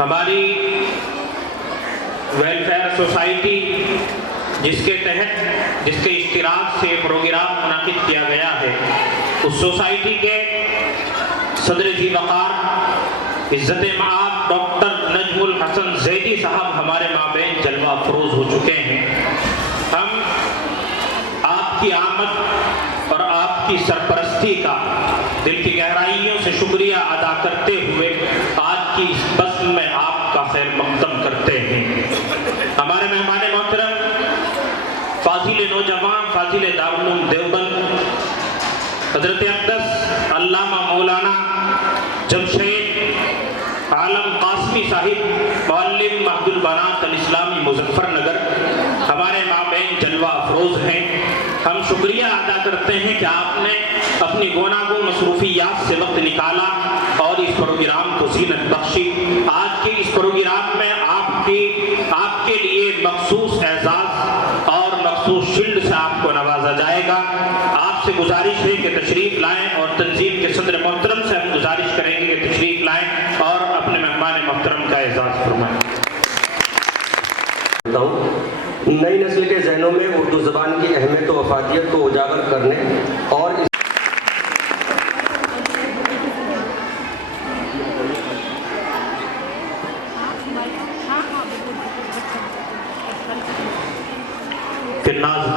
हमारी welfare society जिसके तहत जिसके इश्तिराक से प्रोग्राम मुनाकिद किया गया है, उस सोसाइटी के सदर जी वक़ार इज़्ज़त मआब डॉक्टर नजमुल हसन ज़ैदी साहब हमारे माबैन जलवा अफरोज़ हो चुके हैं। हम आपकी आमद और आपकी सरपरस्ती का दिल की गहराइयों से शुक्रिया अदा करते हुए आज की इस बज़्म में आपका खैर मक़दम करते हैं। हमारे मेहमान मोहतरम फाज़िल नौजवान फाज़िल दारुल उलूम देवबंद हज़रत अक़दस अल्लामा मौलाना जमशेद आलम कासमी साहिब मुअल्लिम महदुल बनात अल इस्लामी मुज़फ़्फ़रनगर हमारे माबैन जलवा अफरोज़ हैं। हम शुक्रिया अदा करते हैं कि आपने अपनी गोनागो मसरूफियात से वक्त निकाला और इस प्रोग्राम को ज़ीनत बख्शी। आज के इस प्रोग्राम में आपके लिए मखसूस एजाज़ और मखसूस शील्ड से आपको नवाजा जाएगा। आपसे गुजारिश है कि तशरीफ़ लाएँ और तंजीम के सदर मोहतरम से हम गुजारिश करेंगे कि तशरीफ़ लाएँ और अपने मेहमान मोहतरम का एजाज़ फरमाएँ। नई नस्ल के जहनों में उर्दू ज़बान की अहमियत व अफादियत को उजागर करने और नाज़